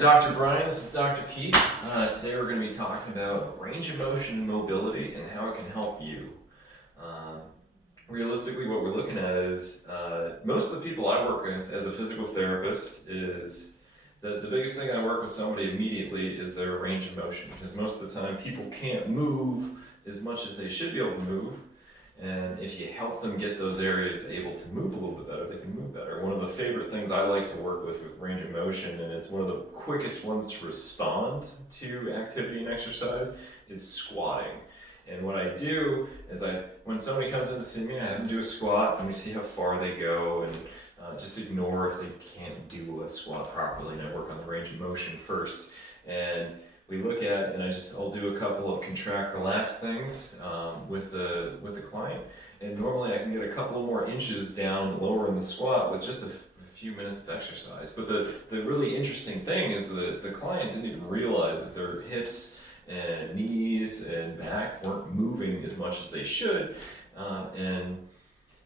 Dr. Brian. This is Dr. Keith. Today we're going to be talking about range of motion and mobility and how it can help you. Realistically, what we're looking at is most of the people I work with as a physical therapist is the biggest thing I work with somebody immediately is their range of motion, because most of the time people can't move as much as they should be able to move. And if you help them get those areas able to move a little bit better, they can move better. One of the favorite things I like to work with range of motion, and it's one of the quickest ones to respond to activity and exercise, is squatting. And what I do is when somebody comes in to see me, I have them do a squat and we see how far they go, and just ignore if they can't do a squat properly, and I work on the range of motion first. And we look at, and I'll do a couple of contract, relax things with the client, and normally I can get a couple of more inches down lower in the squat with just a few minutes of exercise. But the really interesting thing is the client didn't even realize that their hips and knees and back weren't moving as much as they should, and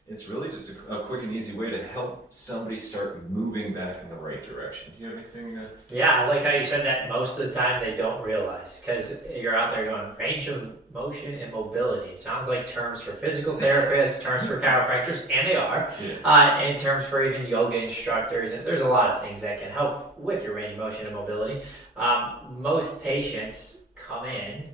it's really just a quick and easy way to help somebody start moving back in the right direction. Do you have anything? Yeah, I like how you said that. Most of the time they don't realize, because you're out there going range of motion and mobility. It sounds like terms for physical therapists, terms for chiropractors, and they are, and terms for even yoga instructors. And there's a lot of things that can help with your range of motion and mobility. Most patients come in,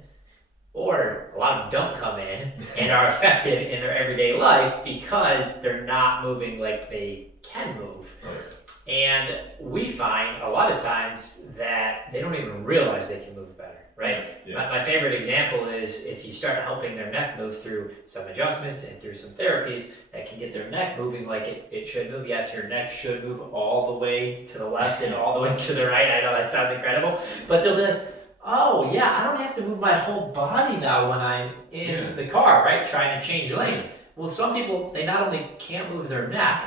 or a lot of them don't come in, and are affected in their everyday life because they're not moving like they can move. Right. And we find a lot of times that they don't even realize they can move better, right? Yeah. My favorite example is if you start helping their neck move through some adjustments and through some therapies that can get their neck moving like it should move. Yes, your neck should move all the way to the left and all the way to the right. I know that sounds incredible, but they'll be like, oh yeah, I don't have to move my whole body now when I'm in the car, right? Trying to change lanes. Well, some people, they not only can't move their neck,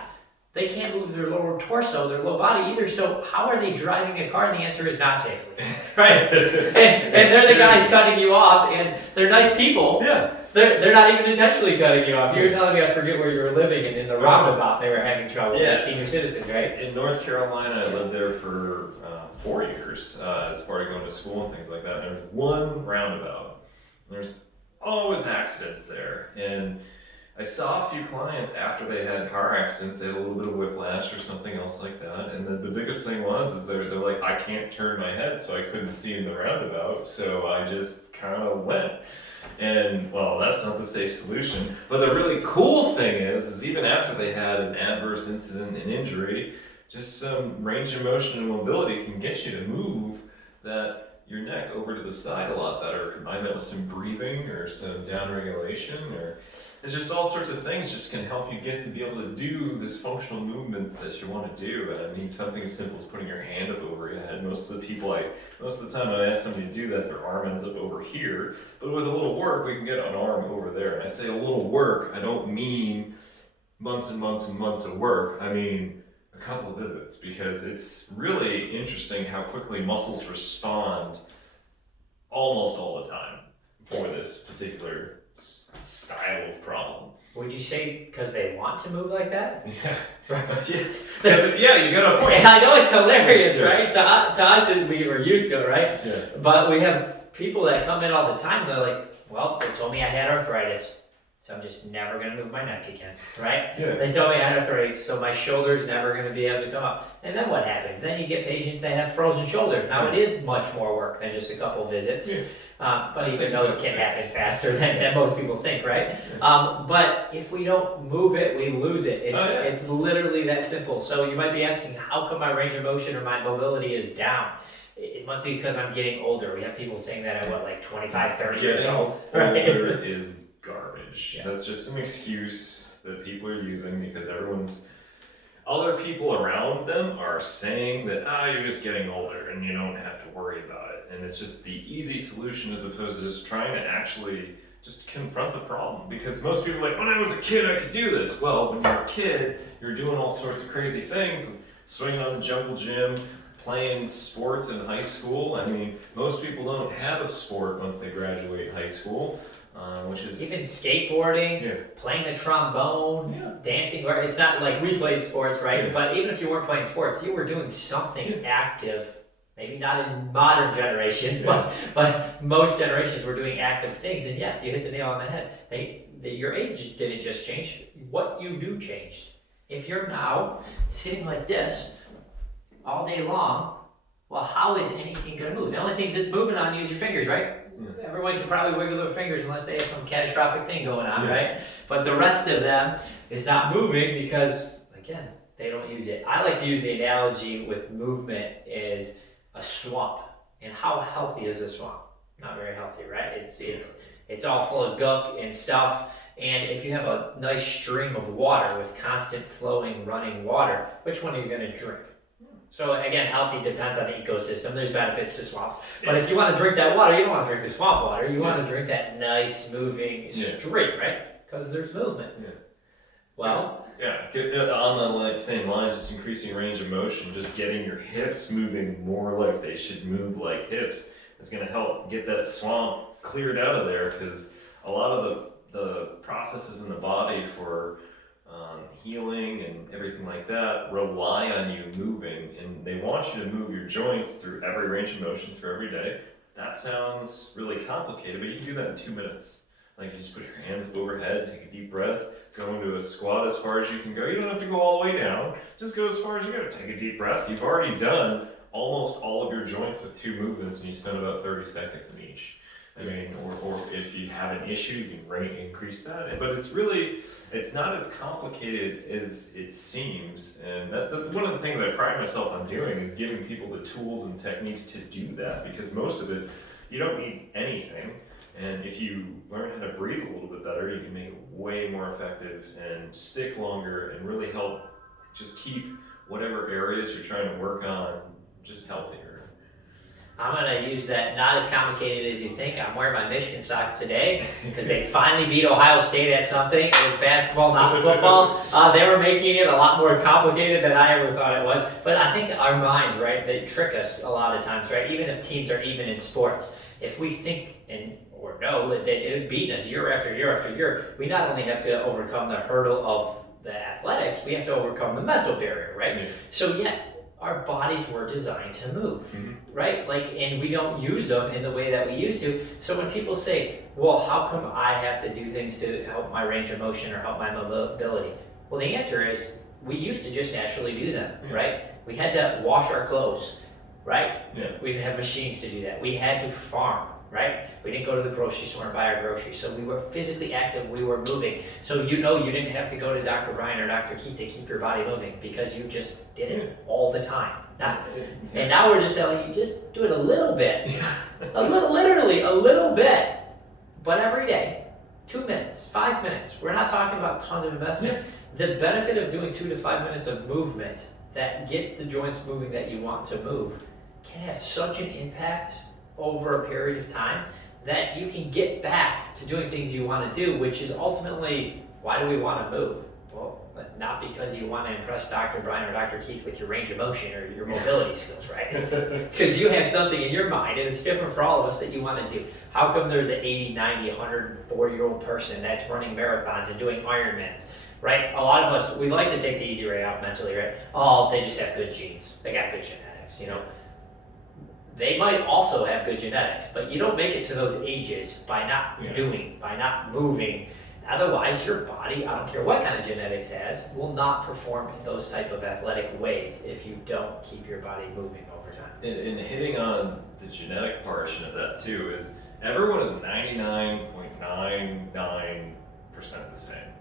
they can't move their lower torso, their low body either. So how are they driving a car? And the answer is not safely, right? and they're the guys cutting you off, and they're nice people. Yeah. They're not even intentionally cutting you off. You were telling me, I forget where you were living, and in the roundabout they were having trouble with senior citizens, right? In North Carolina, I lived there for 4 years as part of going to school and things like that. There's one roundabout. There's always accidents there. And I saw a few clients after they had car accidents, they had a little bit of whiplash or something else like that. And the biggest thing is they're like, I can't turn my head, so I couldn't see in the roundabout. So I just kind of went. And well, that's not the safe solution. But the really cool thing is even after they had an adverse incident and injury, just some range of motion and mobility can get you to move your neck over to the side a lot better. Combine that with some breathing or some down regulation, or it's just all sorts of things just can help you get to be able to do this functional movements that you want to do. And I mean, something as simple as putting your hand up over your head. Most of the time I ask somebody to do that, their arm ends up over here. But with a little work, we can get an arm over there. And I say a little work, I don't mean months and months and months of work. I mean a couple of visits, because it's really interesting how quickly muscles respond almost all the time for this particular style of problem. Would you say because they want to move like that? Yeah. You got a point. I know it's hilarious, right? To us, we were used to it, right? Yeah. But we have people that come in all the time and they're like, well, they told me I had arthritis, so I'm just never going to move my neck again, right? Yeah. They told me I had arthritis, so my shoulder's never going to be able to come up. And then what happens? Then you get patients that have frozen shoulders. Now it is much more work than just a couple visits. Yeah. But even those can happen faster than most people think, right? Yeah. But if we don't move it, we lose it. It's literally that simple. So you might be asking, how come my range of motion or my mobility is down? It must be because I'm getting older. We have people saying that at 25, 30 years old. Older is garbage. Yeah. That's just an excuse that people are using because other people around them are saying that, you're just getting older and you don't have to worry about it. And it's just the easy solution as opposed to just trying to actually just confront the problem. Because most people are like, when I was a kid, I could do this. Well, when you're a kid, you're doing all sorts of crazy things, swinging on the jungle gym, playing sports in high school. I mean, most people don't have a sport once they graduate high school. Which is even skateboarding, playing the trombone, dancing. It's not like we played sports, right? Yeah. But even if you weren't playing sports, you were doing something active, Maybe not in modern generations, but most generations were doing active things. And yes, you hit the nail on the head. Your age didn't just change. What you do changed. If you're now sitting like this all day long, well, how is anything going to move? The only things that's moving on you is your fingers, right? Yeah. Everyone can probably wiggle their fingers unless they have some catastrophic thing going on, right? But the rest of them is not moving because, again, they don't use it. I like to use the analogy with movement is a swamp. And how healthy is a swamp? Not very healthy, right? It's all full of gunk and stuff. And if you have a nice stream of water with constant flowing, running water, which one are you going to drink? So again, healthy depends on the ecosystem. There's benefits to swamps. But if you want to drink that water, you don't want to drink the swamp water. You want to drink that nice, moving stream, right? Because there's movement. Yeah. Well, on the same lines, just increasing range of motion, just getting your hips moving more like they should move like hips is going to help get that swamp cleared out of there, because a lot of the processes in the body for healing and everything like that rely on you moving, and they want you to move your joints through every range of motion through every day. That sounds really complicated, but you can do that in 2 minutes. Like, you just put your hands overhead, take a deep breath, go into a squat as far as you can go. You don't have to go all the way down, just go as far as you go. Take a deep breath. You've already done almost all of your joints with 2 movements, and you spend about 30 seconds in each. I mean, or if you have an issue, you can increase that. But it's not as complicated as it seems. And one of the things I pride myself on doing is giving people the tools and techniques to do that, because most of it, you don't need anything. And if you learn how to breathe a little bit better, you can make it way more effective and stick longer and really help just keep whatever areas you're trying to work on just healthier. I'm going to use that not as complicated as you think. I'm wearing my Michigan socks today because they finally beat Ohio State at something. It was basketball, not football. They were making it a lot more complicated than I ever thought it was. But I think our minds, right, they trick us a lot of times, right? Even if teams are even in sports. If we think or know that they've beaten us year after year after year, we not only have to overcome the hurdle of the athletics, we have to overcome the mental barrier, right? Yeah. So yet, our bodies were designed to move, right? And we don't use them in the way that we used to. So when people say, well, how come I have to do things to help my range of motion or help my mobility? Well, the answer is we used to just naturally do them, right? We had to wash our clothes, right? Yeah. We didn't have machines to do that. We had to farm, right? We didn't go to the grocery store and buy our groceries. So we were physically active, we were moving. So you didn't have to go to Dr. Brian or Dr. Keith to keep your body moving because you just did it all the time. And now we're just telling you, just do it a little bit. Literally a little bit. But every day, 2 minutes, 5 minutes. We're not talking about tons of investment. The benefit of doing 2 to 5 minutes of movement that get the joints moving that you want to move can have such an impact over a period of time that you can get back to doing things you want to do, which is ultimately, why do we want to move? Well, not because you want to impress Dr. Brian or Dr. Keith with your range of motion or your mobility skills, right? It's because you have something in your mind, and it's different for all of us, that you want to do. How come there's an 80, 90, 104-year-old person that's running marathons and doing Ironman, right? A lot of us, we like to take the easy way out mentally, right? Oh, they just have good genes. They got good genetics, They might also have good genetics, but you don't make it to those ages by not doing, by not moving. Otherwise, your body, I don't care what kind of genetics it has, will not perform in those type of athletic ways if you don't keep your body moving over time. And hitting on the genetic portion of that too is everyone is 99.99% the same.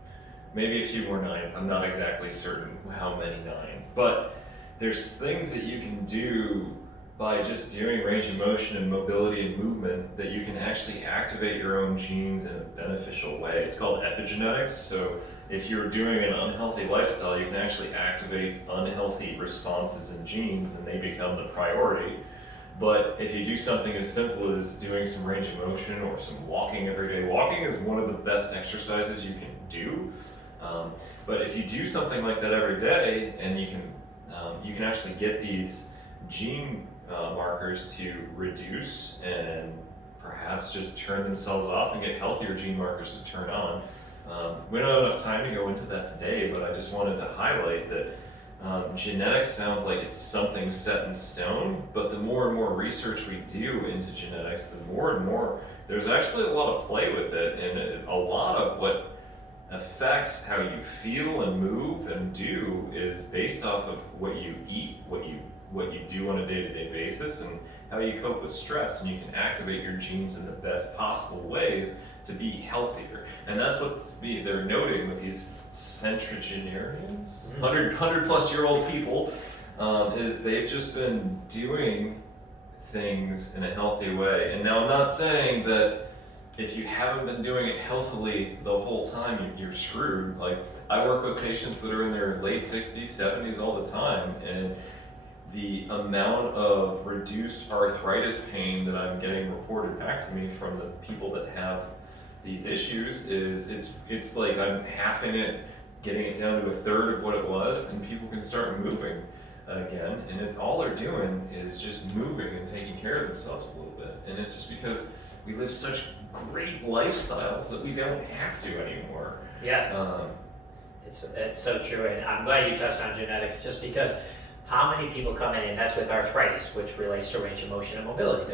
Maybe a few more nines. I'm not exactly certain how many nines, but there's things that you can do by just doing range of motion and mobility and movement that you can actually activate your own genes in a beneficial way. It's called epigenetics. So if you're doing an unhealthy lifestyle, you can actually activate unhealthy responses and genes, and they become the priority. But if you do something as simple as doing some range of motion or some walking every day, walking is one of the best exercises you can do. But if you do something like that every day, and you can actually get these gene markers to reduce and perhaps just turn themselves off and get healthier gene markers to turn on. We don't have enough time to go into that today, but I just wanted to highlight that Genetics sounds like it's something set in stone, but the more and more research we do into genetics, the more and more there's actually a lot of play with it, and a lot of what affects how you feel and move and do is based off of what you eat, what you do on a day-to-day basis, and how you cope with stress. And you can activate your genes in the best possible ways to be healthier. And that's what they're noting with these centenarians, 100 plus year old people, is they've just been doing things in a healthy way. And now I'm not saying that if you haven't been doing it healthily the whole time, you're screwed. Like, I work with patients that are in their late 60s, 70s all the time, and the amount of reduced arthritis pain that I'm getting reported back to me from the people that have these issues is it's like I'm halving it, getting it down to a third of what it was, and people can start moving again. And it's all they're doing is just moving and taking care of themselves a little bit. And it's just because we live such great lifestyles that we don't have to anymore. Yes, it's so true, and I'm glad you touched on genetics, just because how many people come in, and that's with arthritis, which relates to range of motion and mobility.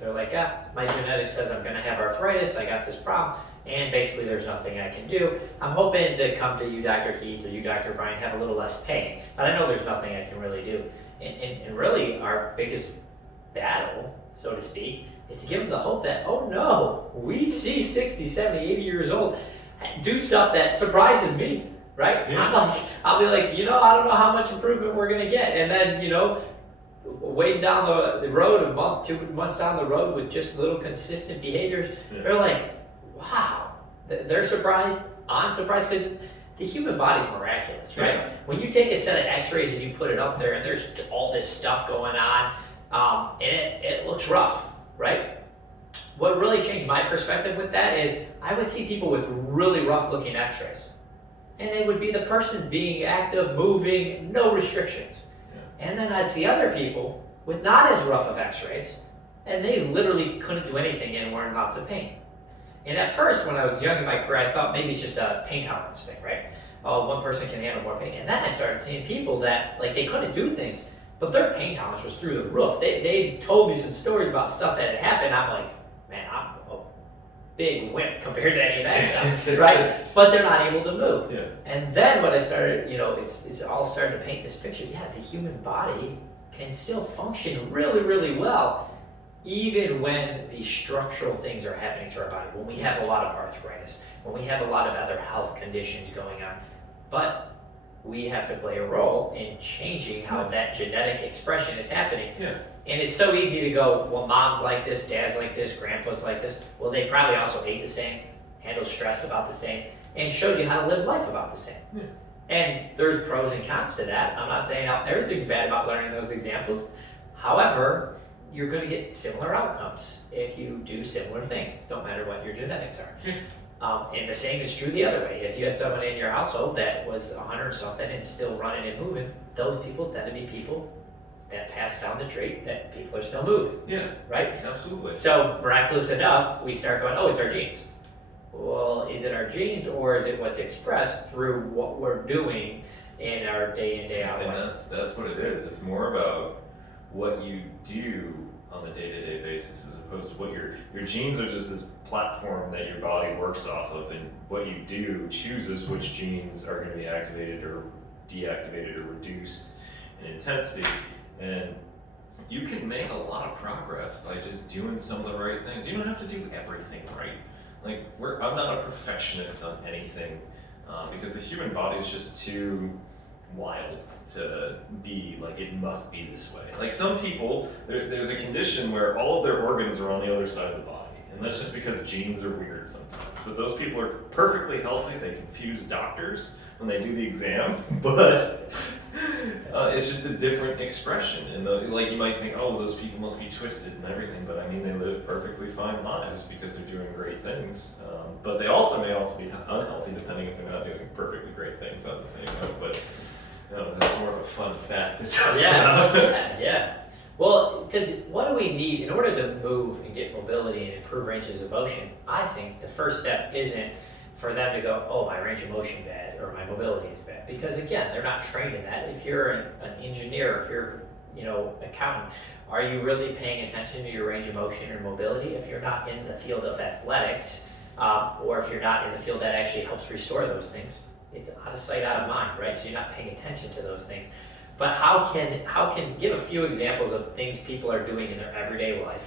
They're like, my genetics says I'm gonna have arthritis, I got this problem, and basically there's nothing I can do. I'm hoping to come to you, Dr. Keith, or you, Dr. Brian, have a little less pain, but I know there's nothing I can really do. And really our biggest battle, so to speak, is to give them the hope that, oh no, we see 60, 70, 80 years old do stuff that surprises me, right? Yeah. I'll be like, I don't know how much improvement we're gonna get. And then, ways down the road, a month, 2 months down the road with just little consistent behaviors, they're like, wow, they're surprised, I'm surprised, because the human body's miraculous, right? Yeah. When you take a set of x-rays and you put it up there and there's all this stuff going on, and it looks rough, right? What really changed my perspective with that is I would see people with really rough looking x-rays, and they would be the person being active, moving, no restrictions. Yeah. And then I'd see other people with not as rough of x-rays, and they literally couldn't do anything and were in lots of pain. And at first, when I was young in my career, I thought maybe it's just a pain tolerance thing, right? Oh, one person can handle more pain. And then I started seeing people that, they couldn't do things, but their pain tolerance was through the roof. They told me some stories about stuff that had happened. I'm like, man, I'm a big wimp compared to any of that stuff, right? But they're not able to move. Yeah. And then when I started, it's all started to paint this picture. Yeah, the human body can still function really, really well, even when these structural things are happening to our body, when we have a lot of arthritis, when we have a lot of other health conditions going on. But we have to play a role in changing how that genetic expression is happening. Yeah. And it's so easy to go, well, mom's like this, dad's like this, grandpa's like this. Well, they probably also ate the same, handled stress about the same, and showed you how to live life about the same. Yeah. And there's pros and cons to that. I'm not saying everything's bad about learning those examples. However, you're going to get similar outcomes if you do similar things, don't matter what your genetics are. And the same is true the other way. If you had someone in your household that was 100 something and still running and moving, those people tend to be people that pass down the trait that people are still moving. Yeah. Right? Absolutely. So, miraculous enough, we start going, oh, it's our genes. Well, is it our genes, or is it what's expressed through what we're doing in our day in, day out life? And that's what it is. It's more about what you do on the day-to-day basis, as opposed to what your genes are just this platform that your body works off of, and what you do chooses which genes are going to be activated or deactivated or reduced in intensity. And you can make a lot of progress by just doing some of the right things. You don't have to do everything right. I'm not a perfectionist on anything, because the human body is just too wild to be it must be this way. Some people, there's a condition where all of their organs are on the other side of the body, and that's just because genes are weird sometimes. But those people are perfectly healthy. They confuse doctors when they do the exam, but it's just a different expression. And you might think, oh, those people must be twisted and everything, but they live perfectly fine lives because they're doing great things. But they may also be unhealthy, depending if they're not doing perfectly great things on the same note. But that's more of a fun fact to talk about. Yeah. Well, because what do we need in order to move and get mobility and improve ranges of motion? I think the first step isn't for them to go, oh, my range of motion bad or my mobility is bad. Because again, they're not trained in that. If you're an engineer, if you're, accountant, are you really paying attention to your range of motion or mobility? If you're not in the field of athletics, or if you're not in the field that actually helps restore those things, it's out of sight, out of mind, right? So you're not paying attention to those things. But how can give a few examples of things people are doing in their everyday life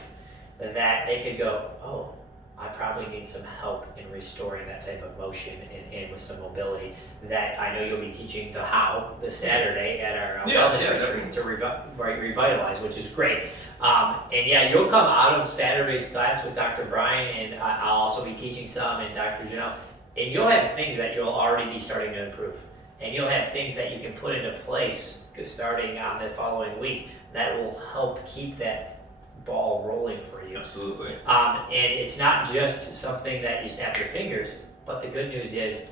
that they could go, oh, I probably need some help in restoring that type of motion and with some mobility, that I know you'll be teaching the how this Saturday at our wellness retreat to revitalize, which is great. And yeah, you'll come out of Saturday's class with Dr. Brian, and I'll also be teaching some, and Dr. Janelle, and you'll have things that you'll already be starting to improve. And you'll have things that you can put into place starting on the following week that will help keep that ball rolling for you. Absolutely. And it's not just something that you snap your fingers, but the good news is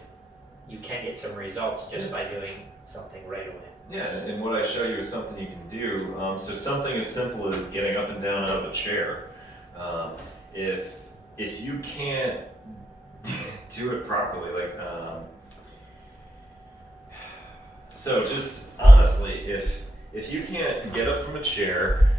you can get some results just by doing something right away. Yeah, and what I show you is something you can do. So something as simple as getting up and down out of a chair. If you can't do it properly, so just honestly, if you can't get up from a chair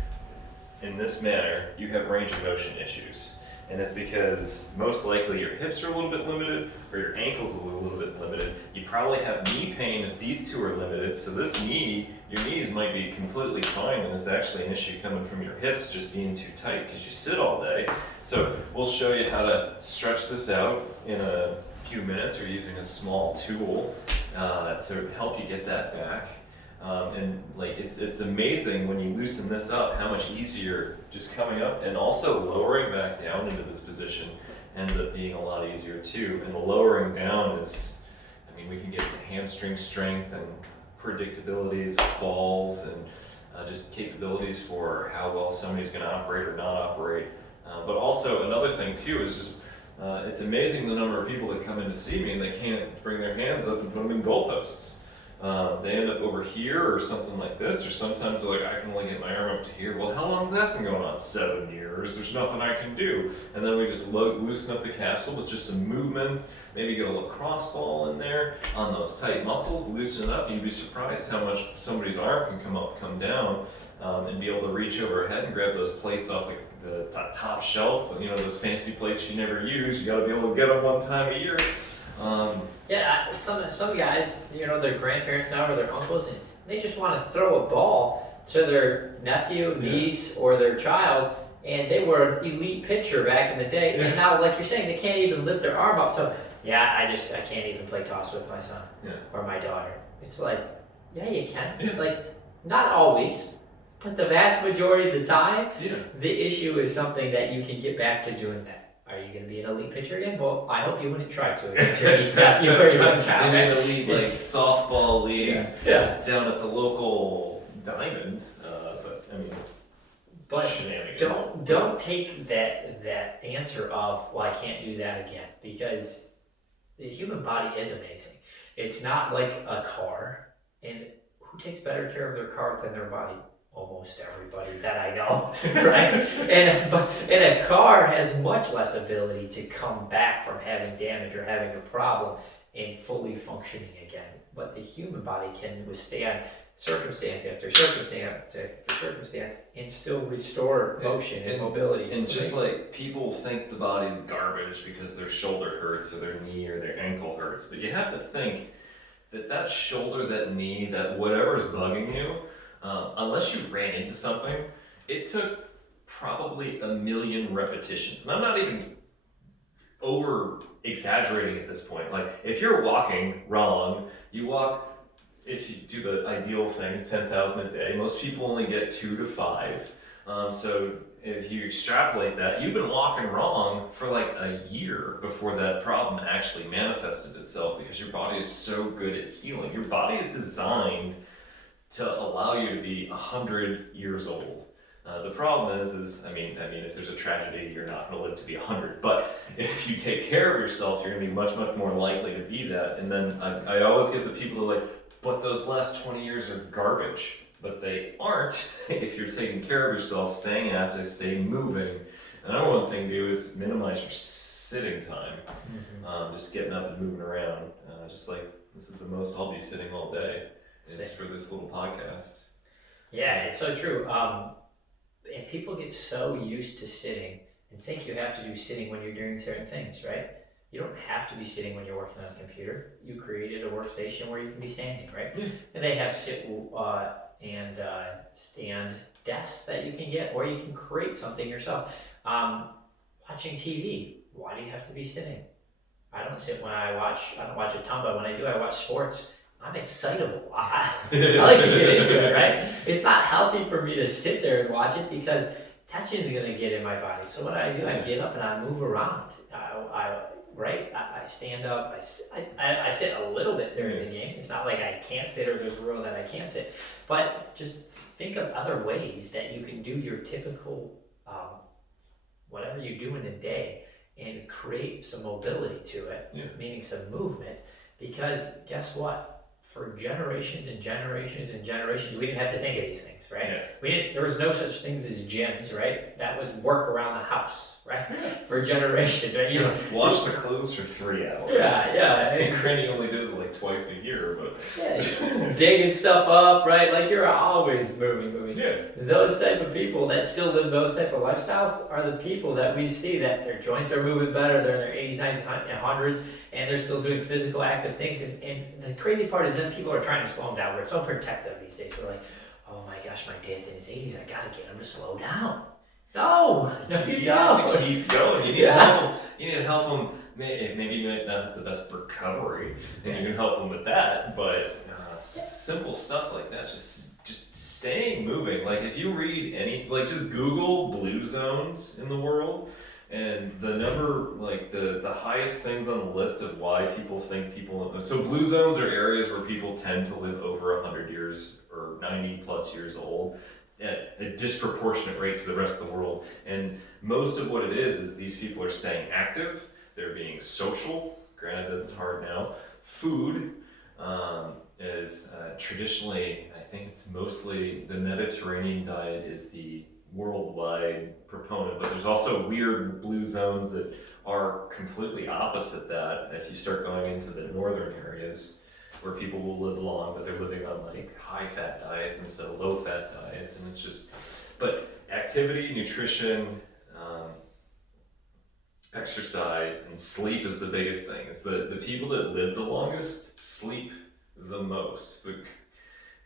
in this manner, you have range of motion issues. And it's because most likely your hips are a little bit limited, or your ankles are a little bit limited. You probably have knee pain if these two are limited. So this knee, your knees might be completely fine, and it's actually an issue coming from your hips just being too tight because you sit all day. So we'll show you how to stretch this out in a few minutes, or using a small tool to help you get that back. And it's amazing when you loosen this up how much easier just coming up and also lowering back down into this position ends up being a lot easier too. And the lowering down is, we can get hamstring strength and predictabilities, falls, and just capabilities for how well somebody's going to operate or not operate. But also another thing too is just it's amazing the number of people that come in to see me and they can't bring their hands up and put them in goalposts. They end up over here or something like this, or sometimes they're like, I can only get my arm up to here. Well, how long has that been going on? 7 years. There's nothing I can do. And then we just loosen up the capsule with just some movements, maybe get a lacrosse ball in there on those tight muscles, loosen it up, and you'd be surprised how much somebody's arm can come up, come down, and be able to reach overhead and grab those plates off the top shelf, those fancy plates you never use. You gotta be able to get them one time a year. Some guys, their grandparents now or their uncles, and they just want to throw a ball to their nephew, niece, or their child, and they were an elite pitcher back in the day, and now, like you're saying, they can't even lift their arm up. So, I can't even play toss with my son or my daughter. It's like, you can. Yeah. Not always, but the vast majority of the time, the issue is something that you can get back to doing that. Are you going to be an elite pitcher again? Well, I hope you wouldn't try to eventually. You or your young child. I mean, elite softball league down at the local diamond. But shenanigans. Don't take that answer of, well, I can't do that again, because the human body is amazing. It's not like a car, and who takes better care of their car than their body? Almost everybody that I know, right? And a car has much less ability to come back from having damage or having a problem and fully functioning again. But the human body can withstand circumstance after circumstance after circumstance and still restore motion and mobility. And just like people think the body's garbage because their shoulder hurts or their knee or their ankle hurts, but you have to think that shoulder, that knee, that whatever's bugging you, unless you ran into something, it took probably 1 million repetitions. And I'm not even over exaggerating at this point. If you're walking wrong, if you do the ideal things, 10,000 a day, most people only get 2 to 5. So if you extrapolate that, you've been walking wrong for a year before that problem actually manifested itself, because your body is so good at healing. Your body is designed to allow you to be 100 years old. The problem is if there's a tragedy, you're not going to live to be 100. But if you take care of yourself, you're going to be much, much more likely to be that. And then I always get the people that are like, but those last 20 years are garbage. But they aren't if you're taking care of yourself, staying active, staying moving, Another one thing to do is minimize your sitting time. Mm-hmm. Just getting up and moving around. Just like this is the most I'll be sitting all day is for this little podcast. Yeah, it's so true. And people get so used to sitting and think you have to do sitting when you're doing certain things, right? You don't have to be sitting when you're working on a computer. You created a workstation where you can be standing, right? Yeah. And they have sit and stand desks that you can get, or you can create something yourself. Watching TV, why do you have to be sitting? I don't sit when I don't watch a ton, but when I do, I watch sports. I'm excitable. I like to get into it, right? It's not healthy for me to sit there and watch it because tension is going to get in my body. So what I do, I get up and I move around. I stand up. I sit a little bit during the game. It's not like I can't sit or there's a rule that I can't sit. But just think of other ways that you can do your typical whatever you do in a day and create some mobility to it, meaning some movement. Because guess what? For generations and generations and generations, we didn't have to think of these things, right? Yeah. There was no such things as gyms, right? That was work around the house, right? For generations, right? You wash the clothes for 3 hours. Yeah. And Granny only did it like twice a year, but digging stuff up, right? Like you're always moving. Yeah. Those type of people that still live those type of lifestyles are the people that we see that their joints are moving better. They're in their 80s, 90s, and 100s, and they're still doing physical active things. And the crazy part is then people are trying to slow them down. We're so protective these days. We're like, oh my gosh, my dad's in his 80s. I gotta get him to slow down. No, you don't. Keep going. You need to help him. You need to help him. Maybe you might not have the best recovery, and you can help him with that. But simple stuff like that, just staying moving. Like if you read anything, like just Google blue zones in the world, and the number, like the highest things on the list of why people think people. So blue zones are areas where people tend to live over 100 years or 90 plus years old at a disproportionate rate to the rest of the world. And most of what it is these people are staying active, they're being social, granted that's hard now. Food is traditionally, I think it's mostly the Mediterranean diet is the worldwide proponent, but there's also weird blue zones that are completely opposite that. If you start going into the northern areas, where people will live long, but they're living on like high fat diets instead of low fat diets, and it's just, but activity, nutrition, exercise, and sleep is the biggest thing. It's the people that live the longest sleep the most. But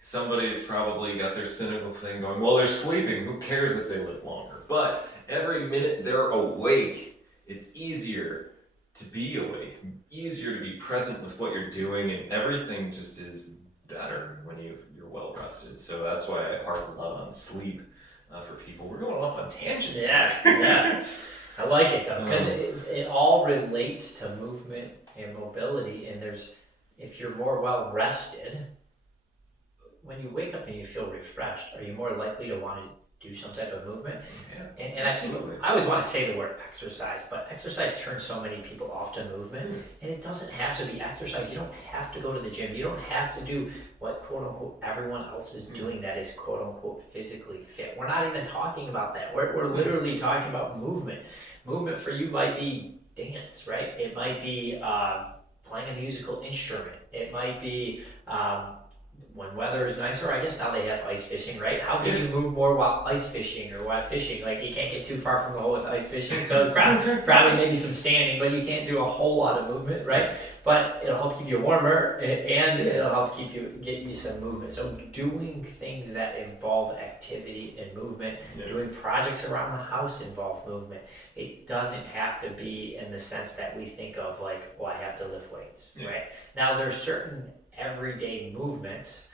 somebody's probably got their cynical thing going, well, they're sleeping, who cares if they live longer? But every minute they're awake, it's easier to be awake, easier to be present with what you're doing, and everything just is better when you're well rested. So that's why I harp a lot on sleep for people. We're going off on tangents. Yeah. I like it though, because it all relates to movement and mobility. And if you're more well rested, when you wake up and you feel refreshed, are you more likely to want to do some type of movement? Yeah, and I always want to say the word exercise, but exercise turns so many people off to movement. And it doesn't have to be exercise. You don't have to go to the gym. You don't have to do what quote unquote everyone else is doing that is quote unquote physically fit. We're not even talking about that. We're literally talking about movement. Movement for you might be dance, right? It might be playing a musical instrument. It might be when weather is nicer. I guess now they have ice fishing, right? How can you move more while ice fishing or while fishing? Like you can't get too far from the hole with ice fishing, so it's probably maybe some standing, but you can't do a whole lot of movement, right? But it'll help keep you warmer and it'll help get you some movement. So doing things that involve activity and movement, doing projects around the house involve movement. It doesn't have to be in the sense that we think of like, well, I have to lift weights, right? Now there's certain everyday movements,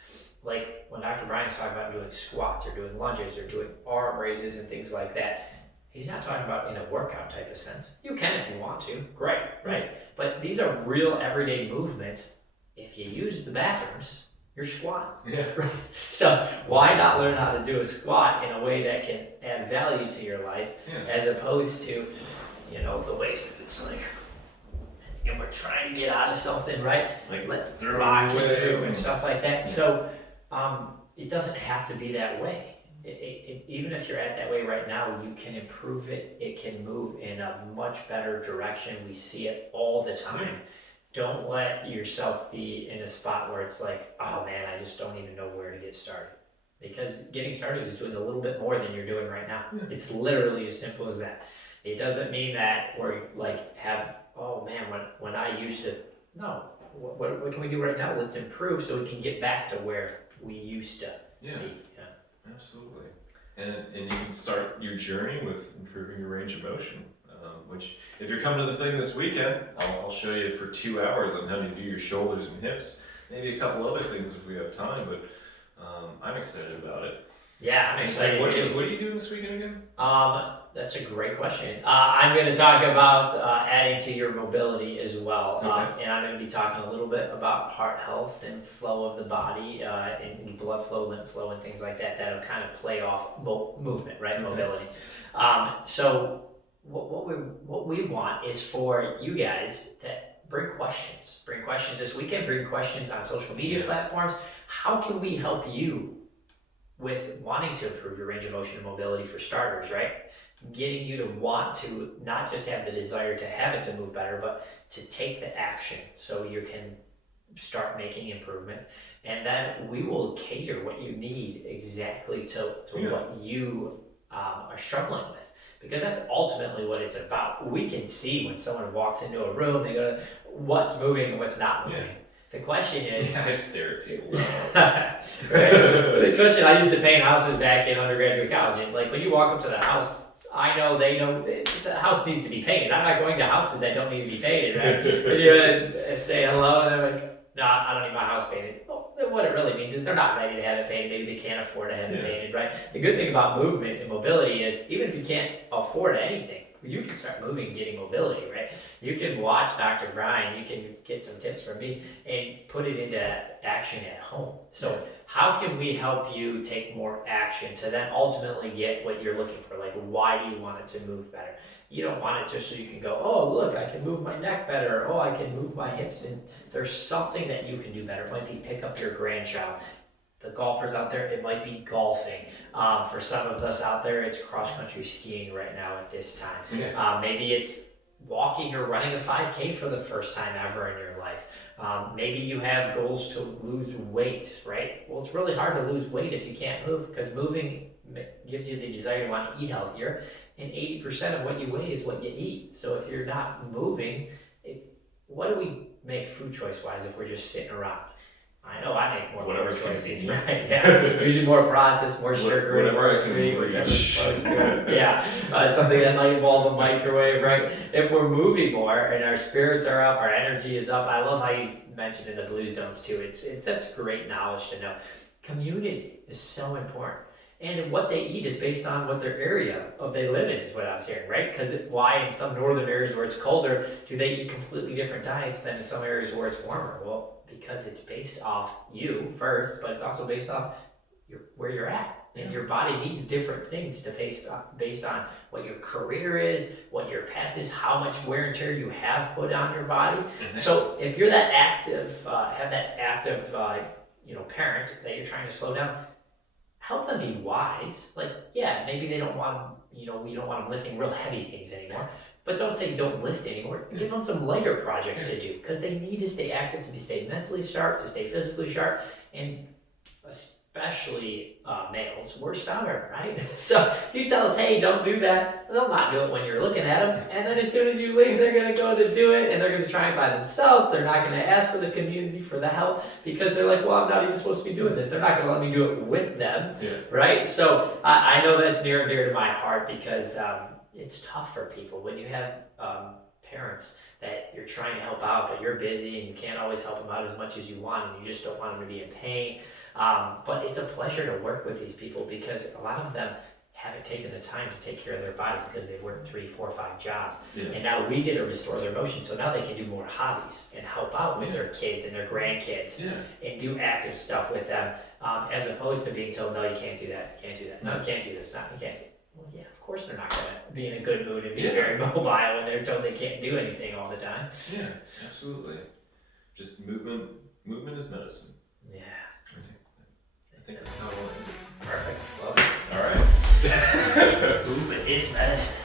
like when Dr. Brian's talking about doing squats or doing lunges or doing arm raises and things like that, he's not talking about in a workout type of sense. You can if you want to, great, right? But these are real everyday movements. If you use the bathrooms, you're squatting. Yeah. Right? So why not learn how to do a squat in a way that can add value to your life as opposed to, the ways that it's like, and we're trying to get out of something, right? Like let throw rock it it away through and stuff like that. So it doesn't have to be that way. even if you're at that way right now, you can improve it. It can move in a much better direction. We see it all the time. Yeah. Don't let yourself be in a spot where it's like, oh man, I just don't even know where to get started. Because getting started is doing a little bit more than you're doing right now. Yeah. It's literally as simple as that. It doesn't mean that we're like oh man, when I used to, no. What can we do right now? Let's improve so we can get back to where we used to be. Yeah. Absolutely. And you can start your journey with improving your range of motion, which if you're coming to the thing this weekend, I'll show you for 2 hours on how to do your shoulders and hips. Maybe a couple other things if we have time, but I'm excited about it. Yeah, I'm excited too. What are you doing this weekend again? That's a great question. I'm going to talk about adding to your mobility as well. Okay. And I'm going to be talking a little bit about heart health and flow of the body, and blood flow, lymph flow, and things like that. That'll kind of play off movement, right? Okay. Mobility. So what we want is for you guys to bring questions. Bring questions this weekend. Bring questions on social media platforms. How can we help you with wanting to improve your range of motion and mobility for starters, right? Getting you to want to not just have the desire to have it to move better, but to take the action so you can start making improvements. And then we will cater what you need exactly to what you are struggling with. Because that's ultimately what it's about. We can see when someone walks into a room, they go, what's moving and what's not moving. Yeah. The question is... I stare at people. Right. The question, I used to paint houses back in undergraduate college, and like when you walk up to the house, I know they know the house needs to be painted. I'm not going to houses that don't need to be painted, right? And say hello, and they're like, no, I don't need my house painted. Well, what it really means is they're not ready to have it painted. Maybe they can't afford to have it painted, right? The good thing about movement and mobility is even if you can't afford anything, you can start moving and getting mobility, right? You can watch Dr. Brian, you can get some tips from me and put it into action at home. So how can we help you take more action to then ultimately get what you're looking for? Like, why do you want it to move better? You don't want it just so you can go, oh, look, I can move my neck better. Oh, I can move my hips. And there's something that you can do better. It might be pick up your grandchild. The golfers out there, it might be golfing. For some of us out there, it's cross-country skiing right now at this time. Yeah. Maybe it's walking or running a 5K for the first time ever in your life. Maybe you have goals to lose weight, right? Well, it's really hard to lose weight if you can't move, because moving gives you the desire to want to eat healthier, and 80% of what you weigh is what you eat. So if you're not moving, what do we make food choice-wise if we're just sitting around? I know I make more choices, right? Yeah, usually more processed, more sugar, more sweet, whatever's close to us. Yeah, something that might involve a microwave, right? If we're moving more and our spirits are up, our energy is up. I love how you mentioned in the blue zones too. It's such great knowledge to know. Community is so important. And what they eat is based on what their area of they live in is what I was hearing, right? Because why in some northern areas where it's colder, do they eat completely different diets than in some areas where it's warmer? Well, because it's based off you first, but it's also based off where you're at. And your body needs different things to based on what your career is, what your past is, how much wear and tear you have put on your body. Mm-hmm. So if you're that active, have that active, parent that you're trying to slow down, help them be wise. Like, yeah, maybe they don't want, you don't want them lifting real heavy things anymore. But don't say don't lift anymore. Give them some lighter projects to do, because they need to stay active, to stay mentally sharp, to stay physically sharp, and especially males, we're stubborn, right? So if you tell us, hey, don't do that, they'll not do it when you're looking at them. And then as soon as you leave, they're going to go to do it, and they're going to try it by themselves. They're not going to ask for the community for the help, because they're like, well, I'm not even supposed to be doing this. They're not going to let me do it with them, right? So I know that's near and dear to my heart, because it's tough for people when you have parents that you're trying to help out, but you're busy and you can't always help them out as much as you want, and you just don't want them to be in pain. But it's a pleasure to work with these people, because a lot of them haven't taken the time to take care of their bodies because they've worked 3, 4, 5 jobs. Yeah. And now we get to restore their motion, so now they can do more hobbies and help out with their kids and their grandkids and do active stuff with them, as opposed to being told, no, you can't do that, you can't do that, no, you can't do this, no, you can't do that. Well, yeah, of course they're not going to be in a good mood and be very mobile when they're told they can't do anything all the time. Yeah, absolutely. Just movement is medicine. Yeah. I think that's how we'll end it. Perfect. Love it. All right. Movement is medicine.